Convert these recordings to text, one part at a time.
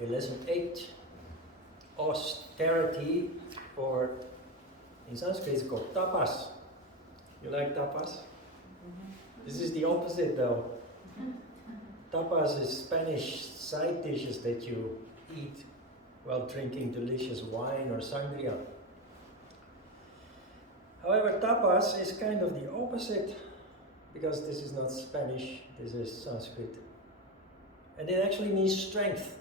in lesson 8, austerity, or in Sanskrit it's called tapas. You like tapas? This is the opposite though. Tapas is Spanish side dishes that you eat while drinking delicious wine or sangria. However, tapas is kind of the opposite, because this is not Spanish, this is Sanskrit. And it actually means strength.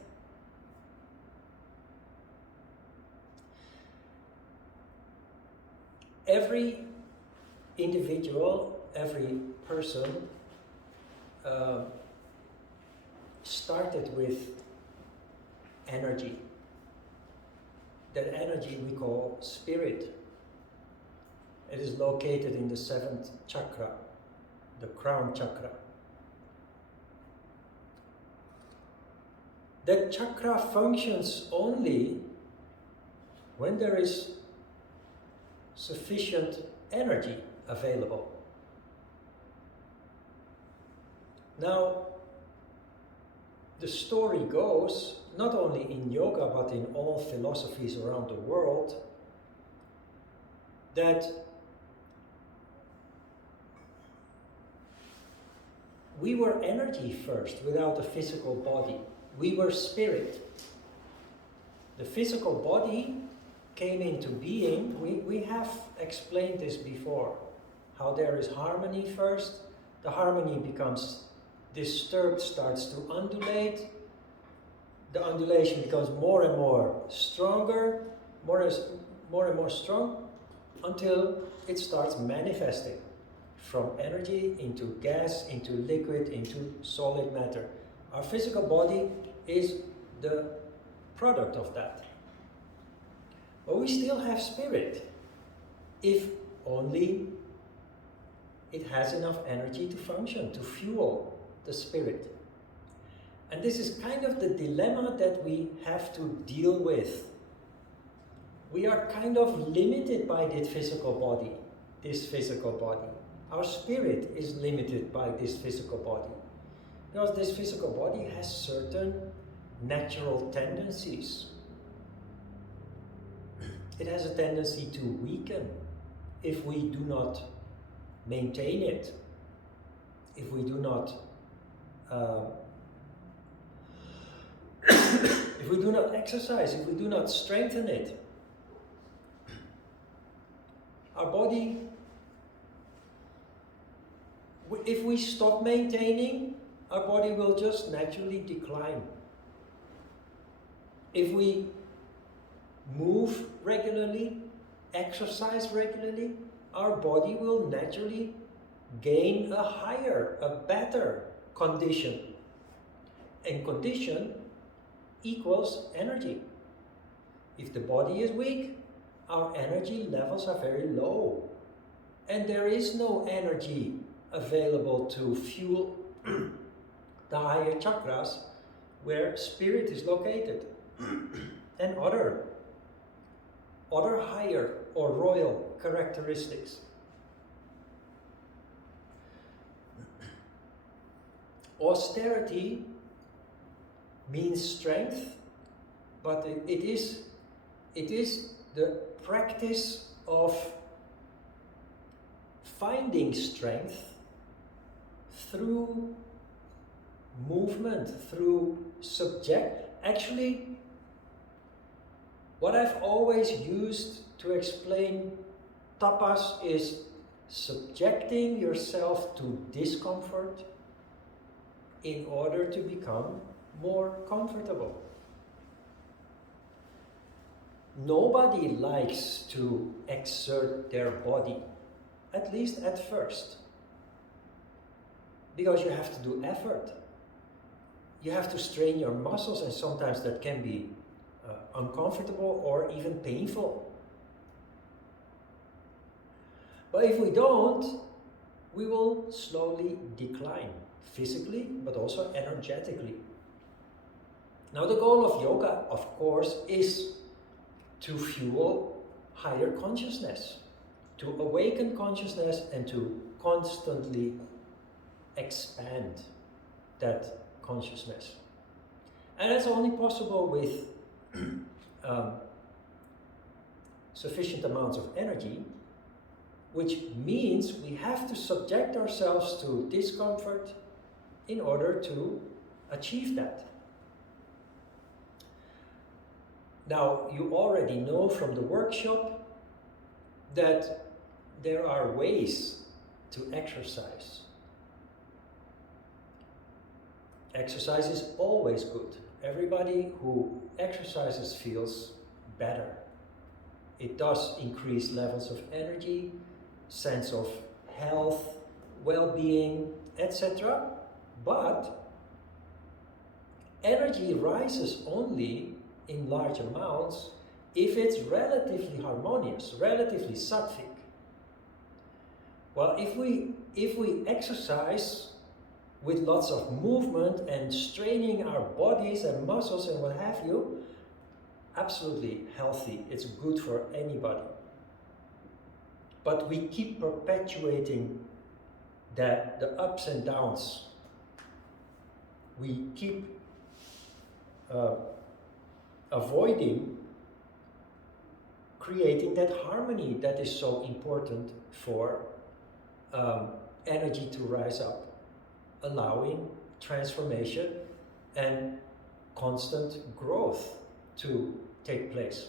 Every individual, every person started with energy. That energy we call spirit. It is located in the 7th chakra, the crown chakra. That chakra functions only when there is sufficient energy available. Now, the story goes, not only in yoga but in all philosophies around the world, that we were energy first, without a physical body. We were spirit. The physical body came into being. We have explained this before, how there is harmony first. The harmony becomes disturbed, starts to undulate. The undulation becomes more and more stronger, more and more strong, until it starts manifesting from energy into gas, into liquid, into solid matter. Our physical body is the product of that. But we still have spirit, if only it has enough energy to function, to fuel the spirit. And this is kind of the dilemma that we have to deal with. We are kind of limited by this physical body. Our spirit is limited by this physical body, because this physical body has certain natural tendencies. It has a tendency to weaken if we do not maintain it, if we do not if we do not exercise, if we do not strengthen it. Our body, if we stop maintaining, our body will just naturally decline. If we move regularly, exercise regularly, our body will naturally gain a higher, a better condition. And condition equals energy. If the body is weak, our energy levels are very low. And there is no energy available to fuel the higher chakras where spirit is located and other higher or royal characteristics. Austerity means strength, but it is the practice of finding strength through movement, through Actually, what I've always used to explain tapas is subjecting yourself to discomfort in order to become more comfortable. Nobody likes to exert their body, at least at first, because you have to do effort. You have to strain your muscles, and sometimes that can be uncomfortable or even painful. But if we don't, we will slowly decline, physically, but also energetically. Now, the goal of yoga, of course, is to fuel higher consciousness, to awaken consciousness and to constantly expand that consciousness. And that's only possible with sufficient amounts of energy, which means we have to subject ourselves to discomfort in order to achieve that. Now, you already know from the workshop that there are ways to exercise. Exercise is always good. Everybody who exercises feels better. It does increase levels of energy, sense of health, well-being, etc. But energy rises only in large amounts if it's relatively harmonious, relatively sattvic. Well, if we exercise with lots of movement and straining our bodies and muscles and what have you, absolutely healthy. It's good for anybody. But we keep perpetuating the ups and downs. We keep avoiding creating that harmony that is so important for energy to rise up, allowing transformation and constant growth to take place.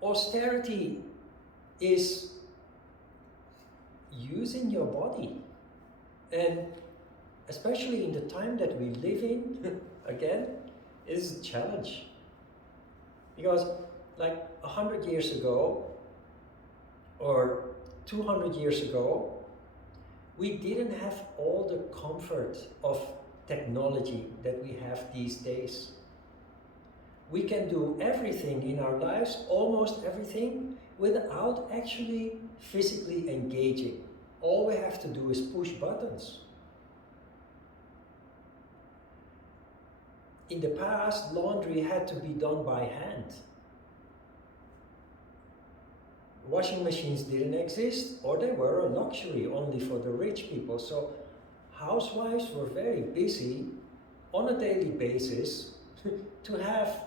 Austerity is using your body, and especially in the time that we live in, again, is a challenge. Because like 100 years ago, or 200 years ago, we didn't have all the comfort of technology that we have these days. We can do everything in our lives, almost everything, without actually physically engaging. All we have to do is push buttons. In the past, laundry had to be done by hand. Washing machines didn't exist, or they were a luxury only for the rich people. So housewives were very busy on a daily basis to have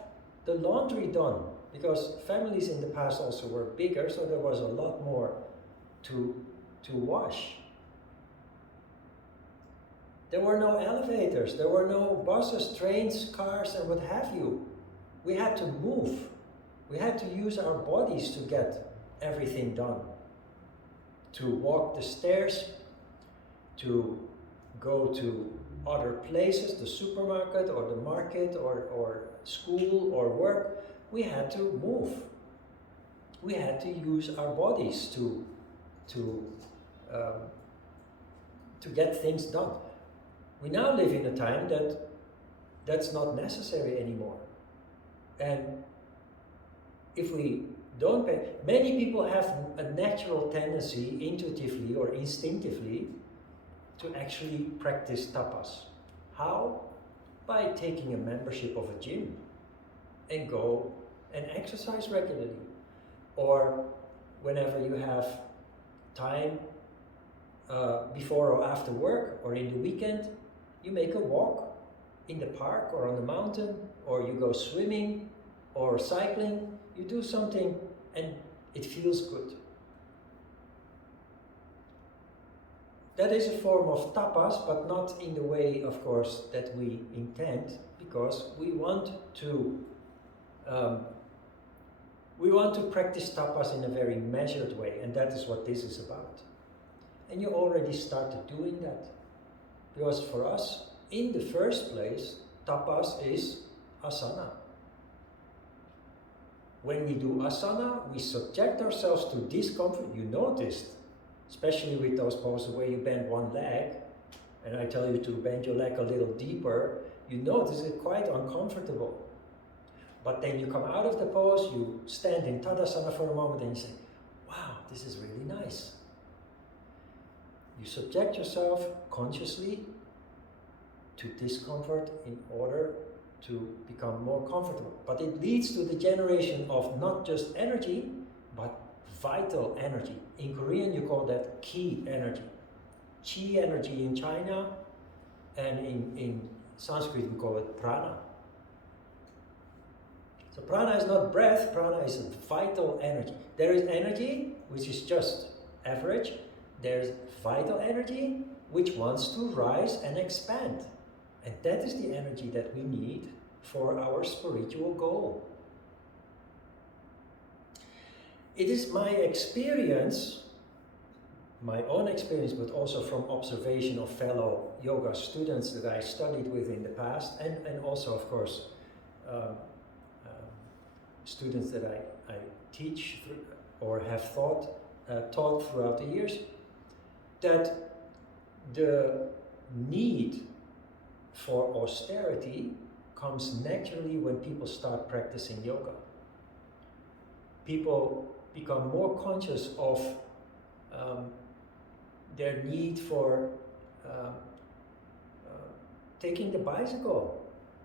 the laundry done, because families in the past also were bigger, so there was a lot more to wash. There were no elevators, there were no buses, trains, cars, and what have you. We had to move. We had to use our bodies to get everything done. To walk the stairs, to go to other places, the supermarket or the market or school or work, we had to move. We had to use our bodies to get things done. We now live in a time that that's not necessary anymore. And if we don't pay, many people have a natural tendency, intuitively or instinctively, to actually practice tapas. How? By taking a membership of a gym and go and exercise regularly. Or whenever you have time before or after work or in the weekend, you make a walk in the park or on the mountain, or you go swimming or cycling. You do something and it feels good. That is a form of tapas, but not in the way, of course, that we intend, because we want to practice tapas in a very measured way, and that is what this is about. And you already started doing that, because for us, in the first place, tapas is asana. When we do asana, we subject ourselves to discomfort. You noticed, especially with those poses where you bend one leg, and I tell you to bend your leg a little deeper, you notice it's quite uncomfortable. But then you come out of the pose, you stand in Tadasana for a moment, and you say, wow, this is really nice. You subject yourself consciously to discomfort in order to become more comfortable. But it leads to the generation of not just energy, but vital energy. In Korean, you call that ki energy. Chi energy in China, And in Sanskrit we call it prana. So prana is not breath, prana is a vital energy. There is energy which is just average. There's vital energy which wants to rise and expand. And that is the energy that we need for our spiritual goal. It is my experience, my own experience, but also from observation of fellow yoga students that I studied with in the past, and also, of course, students that I teach or have taught throughout the years, that the need for austerity comes naturally when people start practicing yoga. People become more conscious of their need for taking the bicycle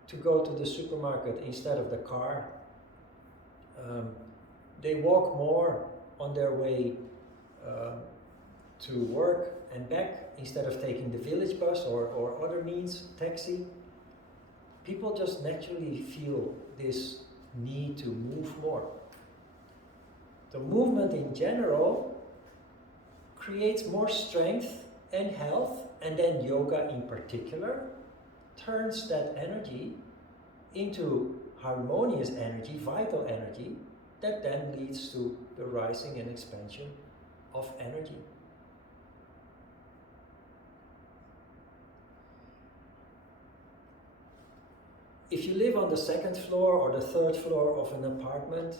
to go to the supermarket instead of the car. They walk more on their way to work and back instead of taking the village bus or other means, taxi. People just naturally feel this need to move more. The movement in general creates more strength and health, and then yoga in particular turns that energy into harmonious energy, vital energy, that then leads to the rising and expansion of energy. If you live on the second floor or the third floor of an apartment,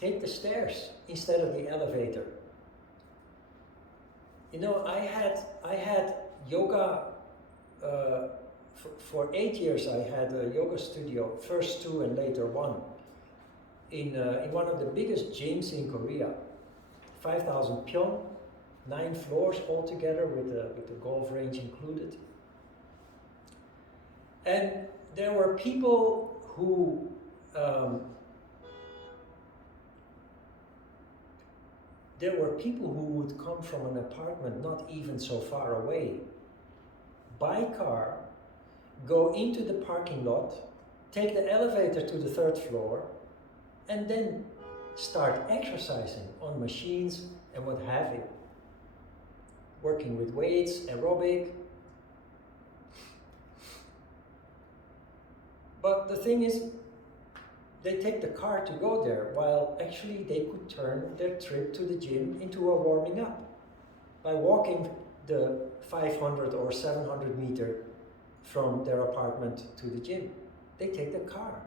take the stairs instead of the elevator. You know, I had yoga for 8 years. I had a yoga studio, first 2 and later 1, in one of the biggest gyms in Korea, 5,000 pyeong, 9 floors altogether with the golf range included. And there were people who would come from an apartment not even so far away, by car, go into the parking lot, take the elevator to the 3rd floor, and then start exercising on machines and what have you. Working with weights, aerobic. But the thing is, they take the car to go there, while actually they could turn their trip to the gym into a warming up by walking the 500 or 700 meter from their apartment to the gym. They take the car.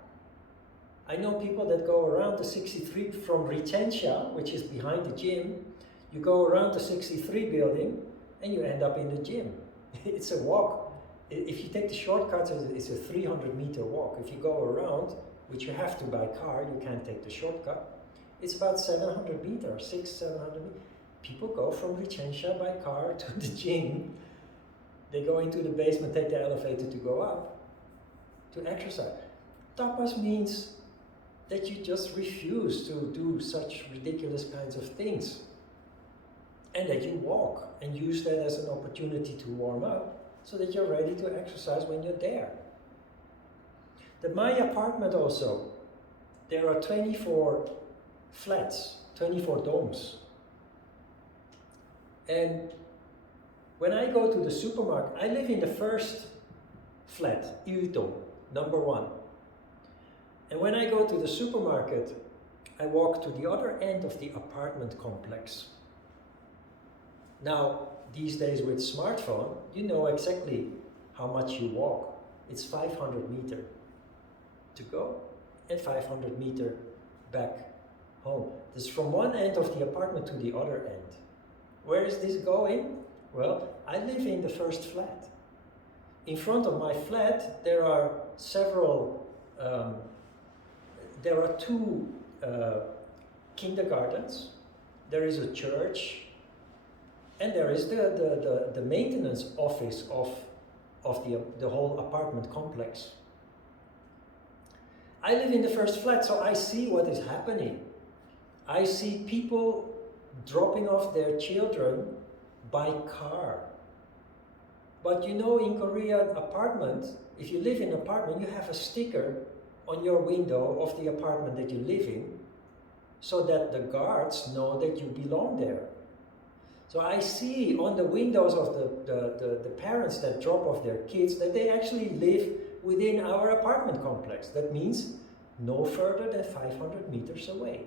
I know people that go around the 63 from Retentia, which is behind the gym. You go around the 63 building and you end up in the gym. It's a walk. If you take the shortcuts, it's a 300 meter walk. If you go around, which you have to by car, you can't take the shortcut, it's about 700 meters, 600-700 meters. People go from Retentia by car to the gym. They go into the basement, take the elevator to go up, to exercise. Tapas means that you just refuse to do such ridiculous kinds of things. And that you walk and use that as an opportunity to warm up, so that you're ready to exercise when you're there. At my apartment also, there are 24 flats, 24 domes. And when I go to the supermarket, I live in the first flat, 1dom, number 1. And when I go to the supermarket, I walk to the other end of the apartment complex. Now, these days with smartphone, you know exactly how much you walk. It's 500 meter to go and 500 meter back home. This is from one end of the apartment to the other end. Where is this going? Well, I live in the first flat. In front of my flat, there are there are 2 kindergartens. There is a church. And there is the maintenance office of the whole apartment complex. I live in the first flat, so I see what is happening. I see people dropping off their children by car. But you know, in Korean apartment, if you live in an apartment, you have a sticker on your window of the apartment that you live in, so that the guards know that you belong there. So I see on the windows of the parents that drop off their kids that they actually live within our apartment complex. That means no further than 500 meters away.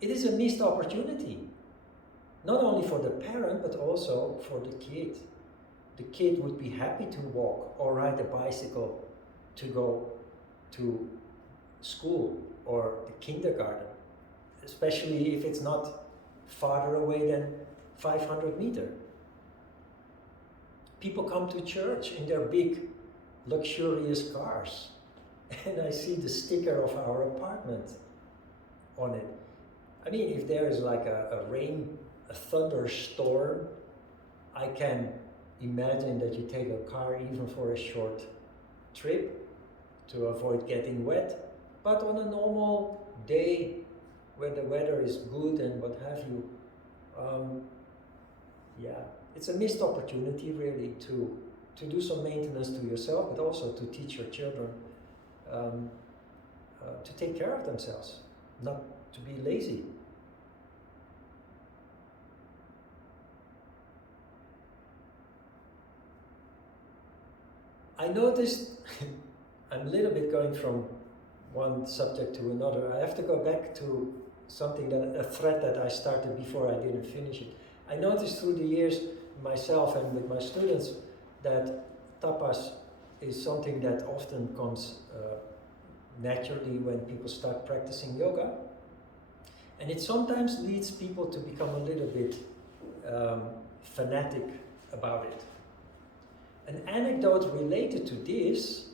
It is a missed opportunity, not only for the parent, but also for the kid. The kid would be happy to walk or ride a bicycle to go to school or the kindergarten, especially if it's not farther away than 500 meters. People come to church in their big, luxurious cars, and I see the sticker of our apartment on it. I mean, if there is like a thunderstorm, I can imagine that you take a car even for a short trip to avoid getting wet. But on a normal day where the weather is good and what have you, it's a missed opportunity really to do some maintenance to yourself, but also to teach your children to take care of themselves, not to be lazy. I noticed, I'm a little bit going from one subject to another. I have to go back to something a thread that I started before I didn't finish it. I noticed through the years, myself and with my students, that tapas is something that often comes naturally when people start practicing yoga. And it sometimes leads people to become a little bit fanatic about it. An anecdote related to this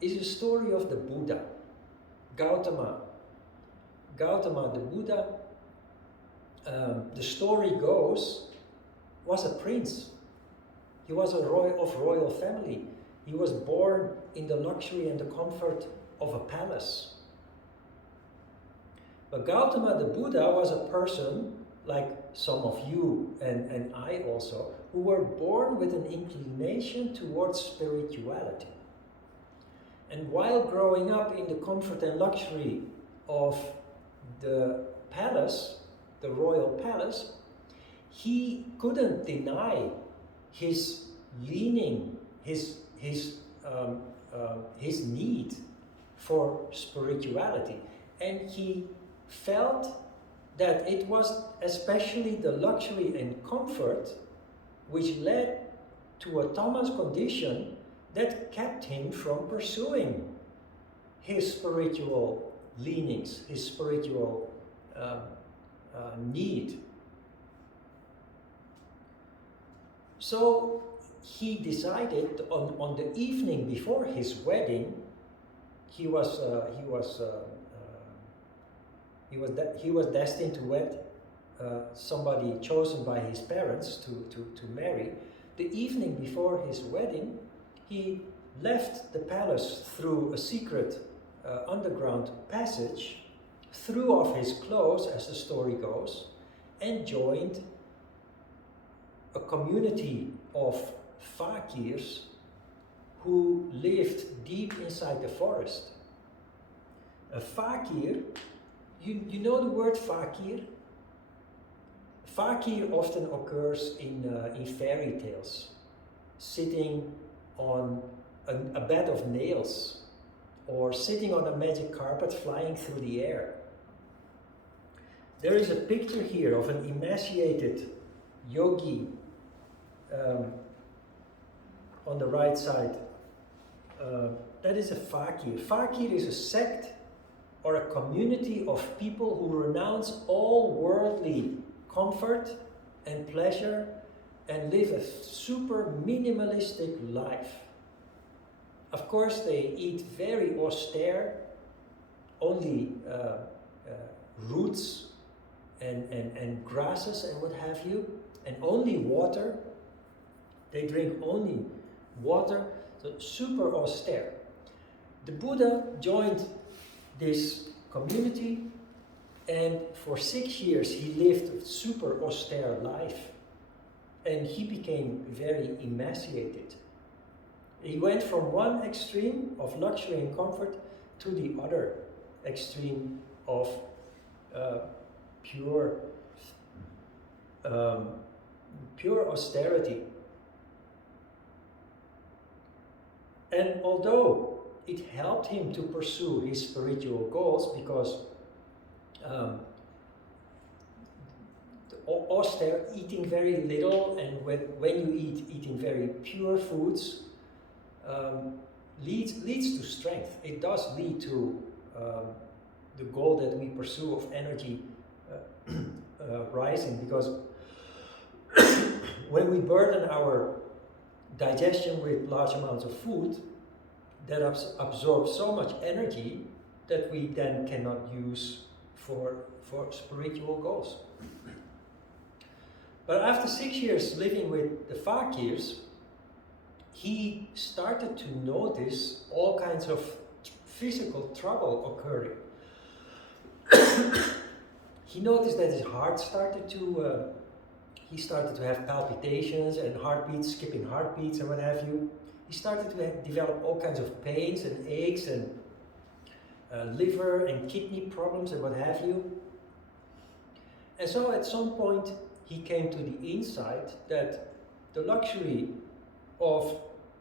is a story of the Buddha, Gautama. Gautama, the Buddha, the story goes, was a prince. He was of royal family. He was born in the luxury and the comfort of a palace. But Gautama the Buddha was a person, like some of you and I also, who were born with an inclination towards spirituality. And while growing up in the comfort and luxury of the palace, the royal palace, he couldn't deny his leaning, his need for spirituality. And he felt that it was especially the luxury and comfort which led to a tamas condition that kept him from pursuing his spiritual leanings, his spiritual need. So he decided on the evening before his wedding, he was destined to wed somebody chosen by his parents to marry. The evening before his wedding, he left the palace through a secret underground passage, threw off his clothes, as the story goes, and joined a community of fakirs who lived deep inside the forest. A fakir, you know the word fakir? Fakir often occurs in fairy tales, sitting on a bed of nails, or sitting on a magic carpet flying through the air. There is a picture here of an emaciated yogi on the right side. That is a fakir. Fakir is a sect or a community of people who renounce all worldly comfort and pleasure and live a super minimalistic life. Of course, they eat very austere, only roots and grasses and what have you, and only water. They drink only water, so super austere. The Buddha joined this community, and for 6 years he lived a super austere life. and he became very emaciated. He went from one extreme of luxury and comfort to the other extreme of pure austerity. And although it helped him to pursue his spiritual goals, because eating very little, and when you eating very pure foods, leads to strength. It does lead to the goal that we pursue of energy rising, because when we burden our digestion with large amounts of food, that absorbs so much energy that we then cannot use for spiritual goals. But after 6 years living with the fakirs, he started to notice all kinds of physical trouble occurring. He noticed that his heart started to, he started to have palpitations and heartbeats, skipping heartbeats and what have you. He started to develop all kinds of pains and aches and liver and kidney problems and what have you. And so at some point he came to the insight that the luxury of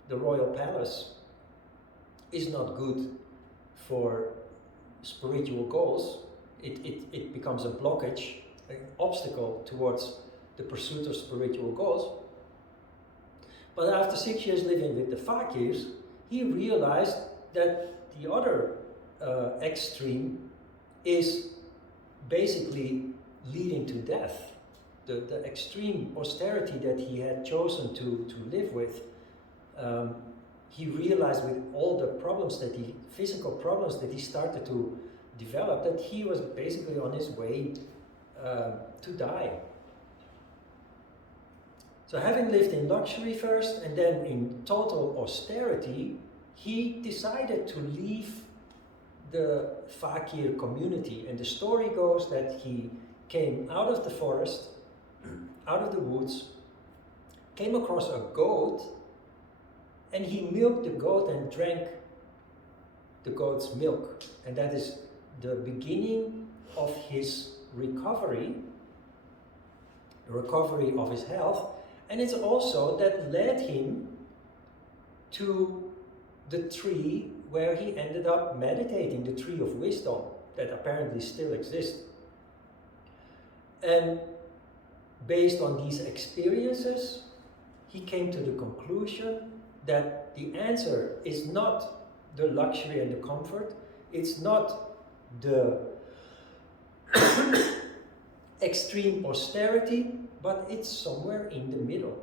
the royal palace is not good for spiritual goals. It becomes a blockage, an obstacle towards the pursuit of spiritual goals. But after 6 years living with the fakirs, he realized that the other extreme is basically leading to death. The extreme austerity that he had chosen to live with, he realized with all the problems physical problems that he started to develop, that he was basically on his way to die. So having lived in luxury first and then in total austerity, he decided to leave the fakir community. And the story goes that he came out of the forest, out of the woods, came across a goat, and he milked the goat and drank the goat's milk. And that is the beginning of his recovery, the recovery of his health. And it's also that led him to the tree where he ended up meditating, the tree of wisdom that apparently still exists. And based on these experiences, he came to the conclusion that the answer is not the luxury and the comfort, it's not the extreme austerity, but it's somewhere in the middle.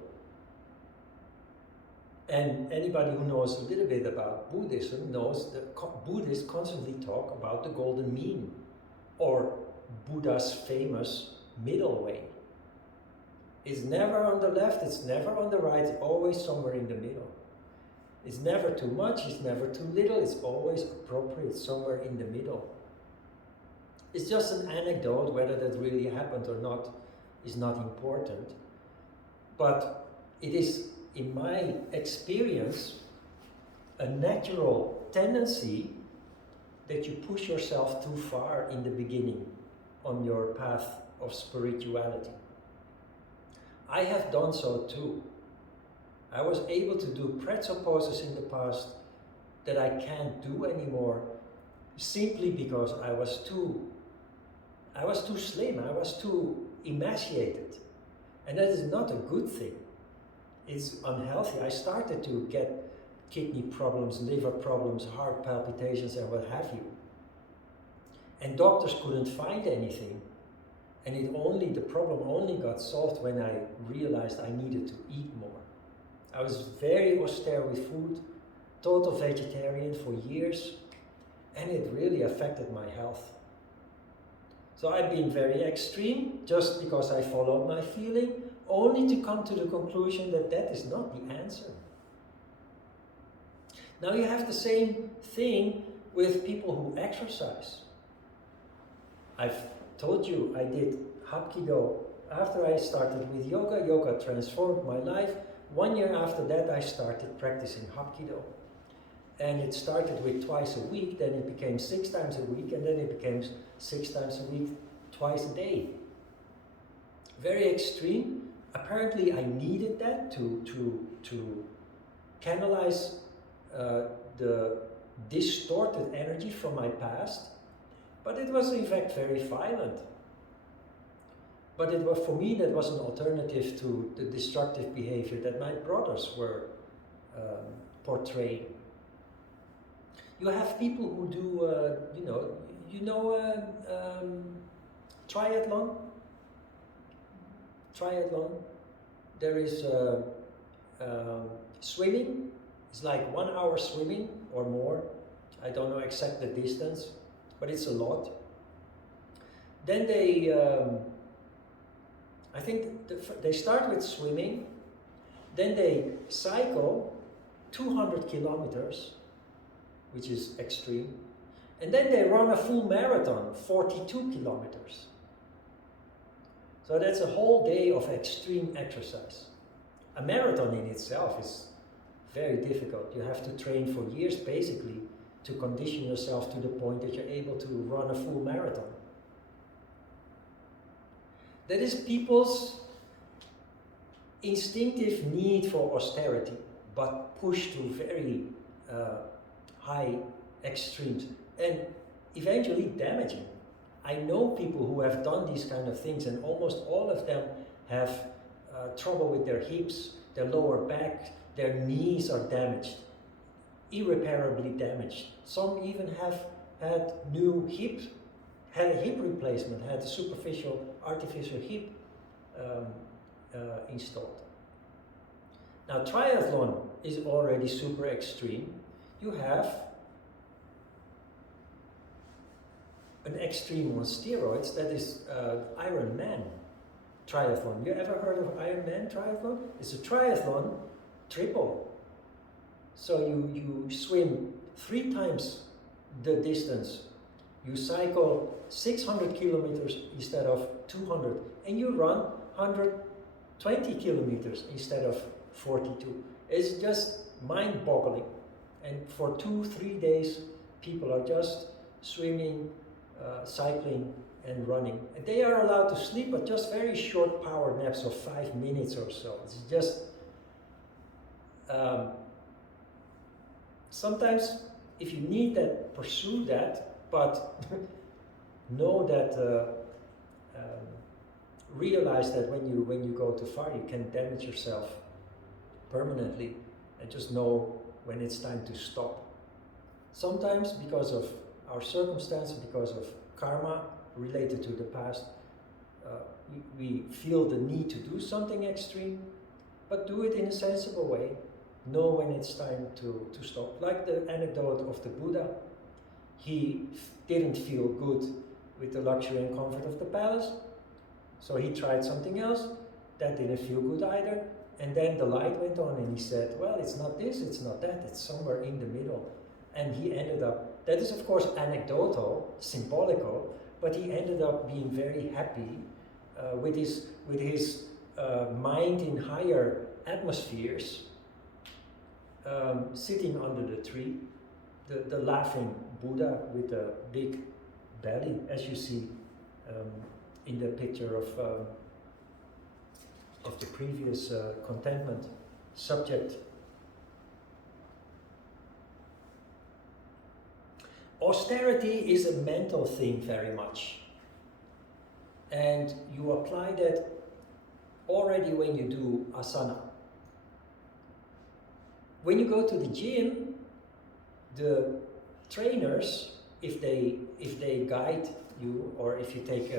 And anybody who knows a little bit about Buddhism knows that Buddhists constantly talk about the golden mean, or Buddha's famous middle way. It's never on the left, it's never on the right, it's always somewhere in the middle. It's never too much, it's never too little, it's always appropriate, somewhere in the middle. It's just an anecdote. Whether that really happened or not is not important. But it is, in my experience, a natural tendency that you push yourself too far in the beginning on your path of spirituality. I have done so too. I was able to do pretzel poses in the past that I can't do anymore, simply because I was too slim, I was too emaciated. And that is not a good thing. It's unhealthy. I started to get kidney problems, liver problems, heart palpitations, and what have you. And doctors couldn't find anything. And the problem only got solved when I realized I needed to eat more. I was very austere with food, total vegetarian for years, and it really affected my health. So I've been very extreme just because I followed my feeling, only to come to the conclusion that that is not the answer. Now you have the same thing with people who exercise. I've told you I did Hapkido after I started with yoga, yoga transformed my life. 1 year after that, I started practicing Hapkido. And it started with twice a week, then it became 6 times a week, and then it became 6 times a week, twice a day. Very extreme. Apparently, I needed that to canalize the distorted energy from my past, but it was in fact very violent. But it was, for me, that was an alternative to the destructive behavior that my brothers were portraying. You have people who do, triathlon. Triathlon. There is swimming. It's like 1 hour swimming or more. I don't know exact the distance, but it's a lot. Then they, I think they start with swimming, then they cycle 200 kilometers, which is extreme, and then they run a full marathon, 42 kilometers. So that's a whole day of extreme exercise. A marathon in itself is very difficult. You have to train for years, basically, to condition yourself to the point that you're able to run a full marathon. That is people's instinctive need for austerity, but pushed to very high extremes, and eventually damaging. I know people who have done these kind of things, and almost all of them have trouble with their hips, their lower back, their knees are damaged, irreparably damaged. Some even have had new hip, had a hip replacement, had a superficial artificial hip installed. Now triathlon is already super extreme. You have an extreme on steroids, that is Ironman triathlon. You ever heard of Ironman triathlon? It's a triathlon triple. So you swim 3 times the distance. You cycle 600 kilometers instead of 200, and you run 120 kilometers instead of 42. It's just mind-boggling. And for 2-3 days, people are just swimming, cycling, and running. And they are allowed to sleep, but just very short power naps of 5 minutes or so. It's just sometimes, if you need that, pursue that, but know that, realize that when you go too far, you can damage yourself permanently, and just know when it's time to stop. Sometimes, because of our circumstances, because of karma related to the past, we feel the need to do something extreme, but do it in a sensible way. Know when it's time to stop. Like the anecdote of the Buddha. He didn't feel good with the luxury and comfort of the palace, so he tried something else. That didn't feel good either. And then the light went on and he said, well, it's not this, it's not that, it's somewhere in the middle. And he ended up, that is of course anecdotal, symbolical, but he ended up being very happy with his mind in higher atmospheres, sitting under the tree, the laughing Buddha with a big belly, as you see in the picture of the previous contentment subject. Austerity is a mental thing very much, and you apply that already when you do asana. When you go to the gym, the trainers, if they guide you, or if you take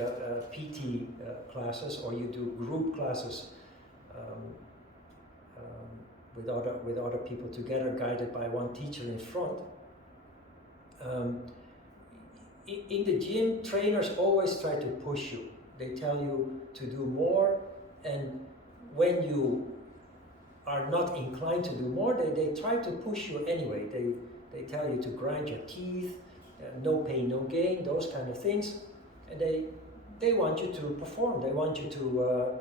PT classes, or you do group classes with other people together, guided by one teacher in front. In the gym, trainers always try to push you. They tell you to do more, and when you are not inclined to do more, they try to push you anyway. They tell you to grind your teeth, no pain, no gain, those kind of things, and they they want you to perform. They want you to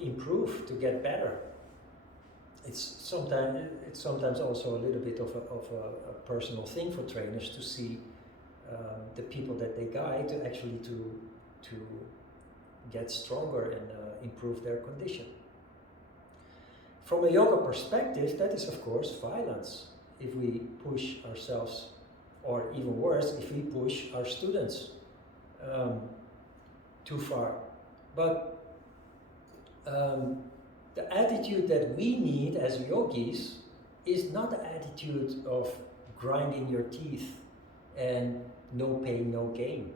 improve, to get better. It's sometimes also a little bit of a personal thing for trainers to see the people that they guide to actually to get stronger and improve their condition. From a yoga perspective, that is of course violence. If we push ourselves, or even worse, if we push our students too far. But the attitude that we need as yogis is not the attitude of grinding your teeth and no pain, no gain,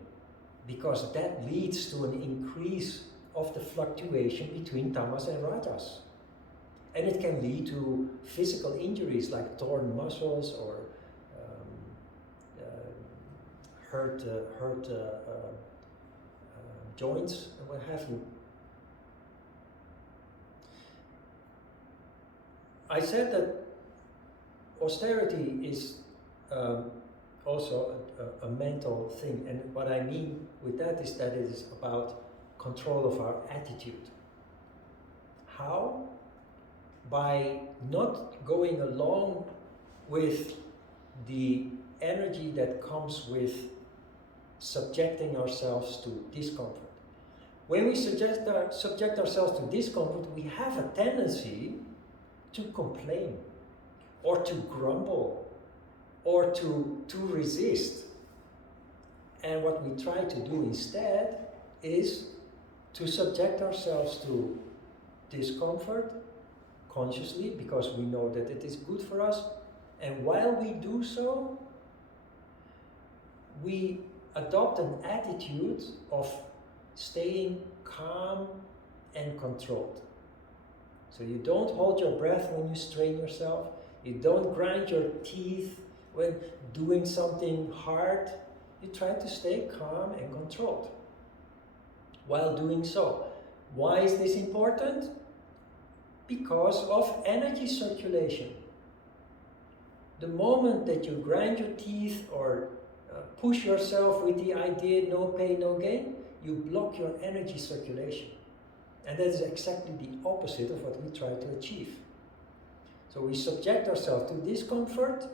because that leads to an increase of the fluctuation between tamas and rajas. And it can lead to physical injuries like torn muscles or hurt joints and what have you. I said that austerity is also a mental thing, and what I mean with that is that it is about control of our attitude. How? By not going along with the energy that comes with subjecting ourselves to discomfort. When we subject ourselves to discomfort, we have a tendency to complain, or to grumble, or to resist. And what we try to do instead is to subject ourselves to discomfort consciously, because we know that it is good for us. And while we do so, we adopt an attitude of staying calm and controlled. So you don't hold your breath when you strain yourself. You don't grind your teeth when doing something hard. You try to stay calm and controlled while doing so. Why is this important? Because of energy circulation. The moment that you grind your teeth or push yourself with the idea no pain, no gain, you block your energy circulation. And that is exactly the opposite of what we try to achieve. So we subject ourselves to discomfort.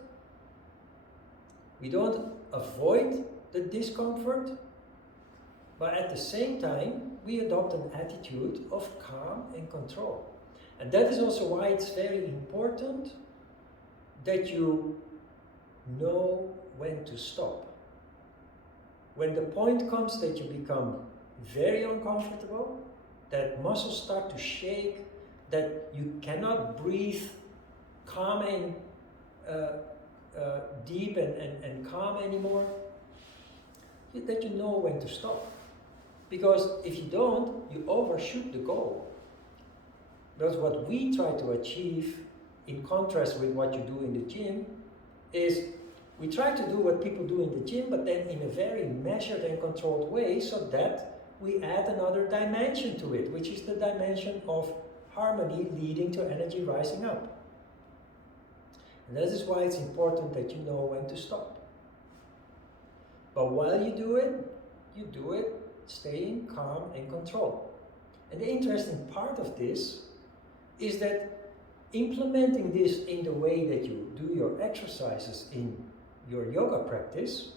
We don't avoid the discomfort, but at the same time, we adopt an attitude of calm and control. And that is also why it's very important that you know when to stop. When the point comes that you become very uncomfortable, that muscles start to shake, that you cannot breathe calm and deep and calm anymore, that you know when to stop. Because if you don't, you overshoot the goal. Because what we try to achieve, in contrast with what you do in the gym, is we try to do what people do in the gym, but then in a very measured and controlled way, so that we add another dimension to it, which is the dimension of harmony leading to energy rising up. And that is why it's important that you know when to stop. But while you do it staying calm and controlled. And the interesting part of this is that implementing this in the way that you do your exercises in your yoga practice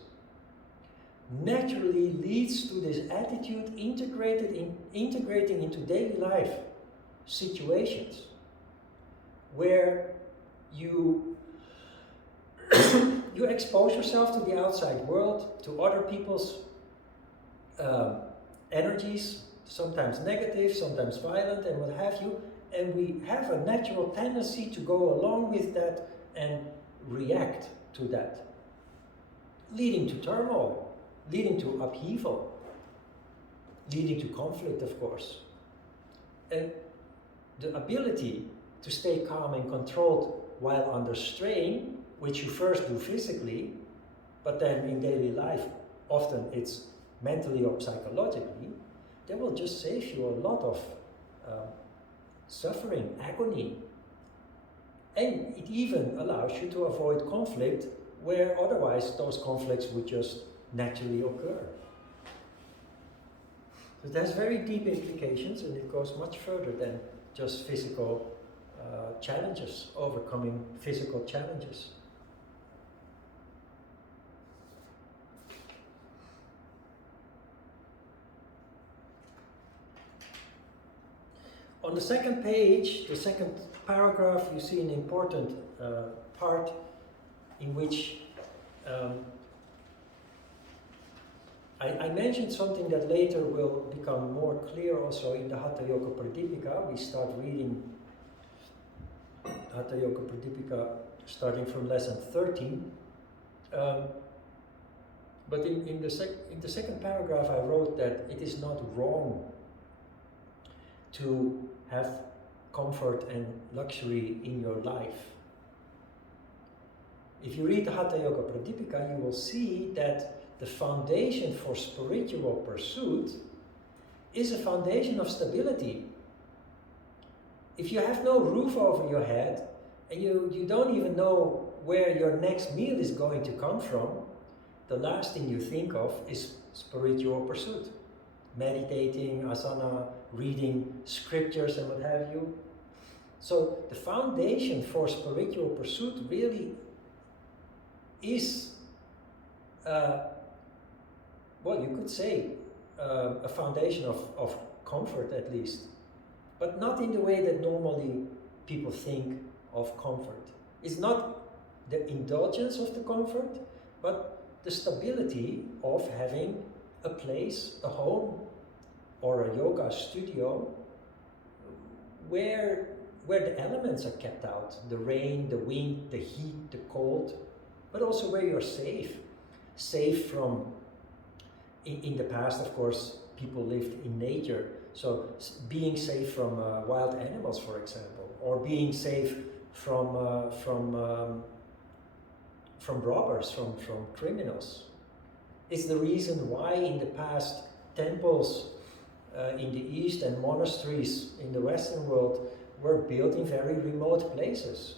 naturally leads to this attitude integrating into daily life situations where you you expose yourself to the outside world, to other people's energies, sometimes negative, sometimes violent, and what have you, and we have a natural tendency to go along with that and react to that, leading to turmoil, leading to upheaval, leading to conflict, of course. And the ability to stay calm and controlled while under strain, which you first do physically, but then in daily life, often it's mentally or psychologically, that will just save you a lot of suffering, agony. And it even allows you to avoid conflict where otherwise those conflicts would just naturally occur. So it has very deep implications, and it goes much further than just physical challenges, overcoming physical challenges. On the second page, the second paragraph, you see an important part in which I mentioned something that later will become more clear also in the Hatha Yoga Pradipika. We start reading Hatha Yoga Pradipika starting from lesson 13. But in the second paragraph I wrote that it is not wrong to have comfort and luxury in your life. If you read the Hatha Yoga Pradipika, you will see that the foundation for spiritual pursuit is a foundation of stability. If you have no roof over your head, and you don't even know where your next meal is going to come from, the last thing you think of is spiritual pursuit. Meditating, asana, reading scriptures and what have you. So the foundation for spiritual pursuit really is, well, you could say a foundation of comfort at least, but not in the way that normally people think of comfort. It's not the indulgence of the comfort, but the stability of having a place, a home, or a yoga studio where the elements are kept out, the rain, the wind, the heat, the cold, but also where you're safe from, in the past, of course, people lived in nature, so being safe from wild animals, for example, or being safe from robbers, from criminals. It's the reason why in the past temples in the East and monasteries in the Western world were built in very remote places.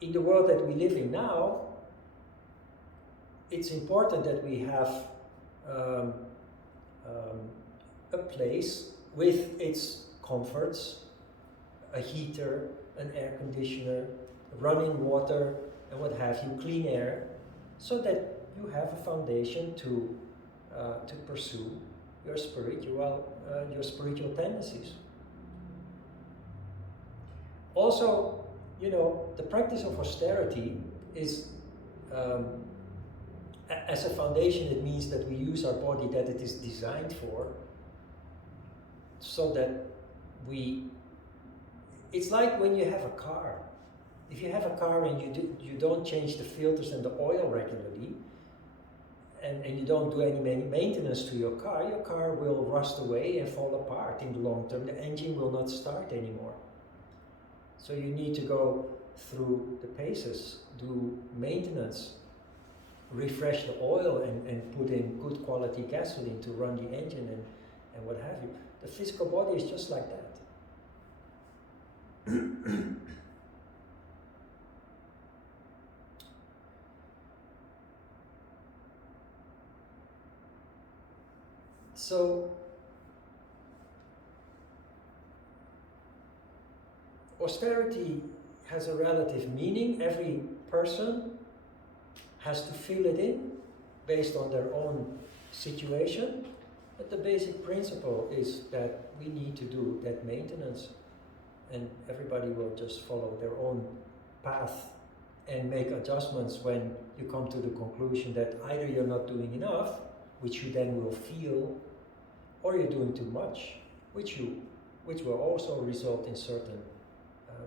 In the world that we live in now, it's important that we have a place with its comforts, a heater, an air conditioner, running water, and what have you, clean air, so that you have a foundation to pursue your spiritual tendencies. Also, you know, the practice of austerity is, as a foundation, it means that we use our body that it is designed for, so that it's like when you have a car. If you have a car and you don't change the filters and the oil regularly, and you don't do any maintenance to your car will rust away and fall apart in the long term. The engine will not start anymore. So you need to go through the paces, do maintenance, refresh the oil and put in good quality gasoline to run the engine and what have you. The physical body is just like that. So, austerity has a relative meaning. Every person has to fill it in based on their own situation. But the basic principle is that we need to do that maintenance, and everybody will just follow their own path and make adjustments when you come to the conclusion that either you're not doing enough, which you then will feel, or you're doing too much, which will also result in certain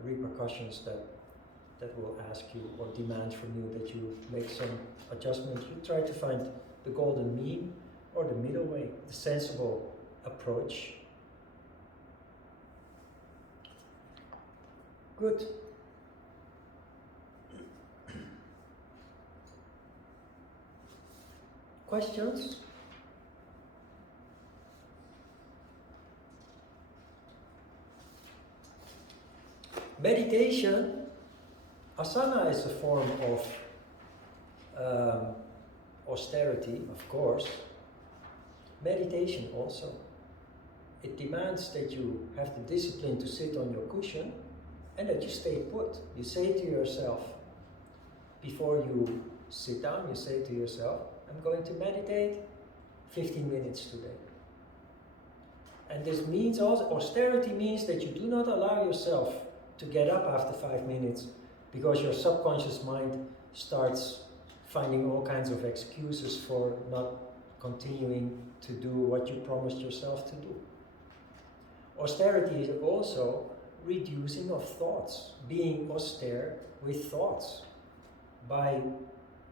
repercussions that will ask you or demand from you that you make some adjustments. You try to find the golden mean or the middle way, the sensible approach. Good. Questions? Meditation, asana is a form of Austerity, of course. Meditation also. It demands that you have the discipline to sit on your cushion and that you stay put. You say to yourself, before you sit down, you say to yourself, I'm going to meditate 15 minutes today. And this means also, austerity means that you do not allow yourself to get up after 5 minutes because your subconscious mind starts finding all kinds of excuses for not continuing to do what you promised yourself to do. Austerity is also reducing of thoughts, being austere with thoughts by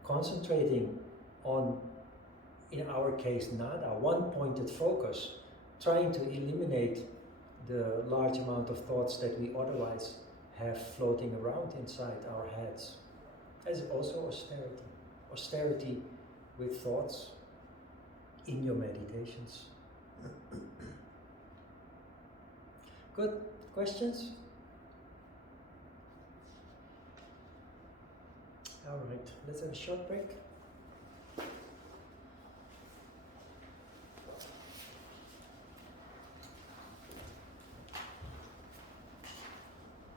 concentrating on, in our case, nada, one-pointed focus, trying to eliminate the large amount of thoughts that we otherwise have floating around inside our heads. That's also austerity. Austerity with thoughts in your meditations. Good. Questions? All right, let's have a short break.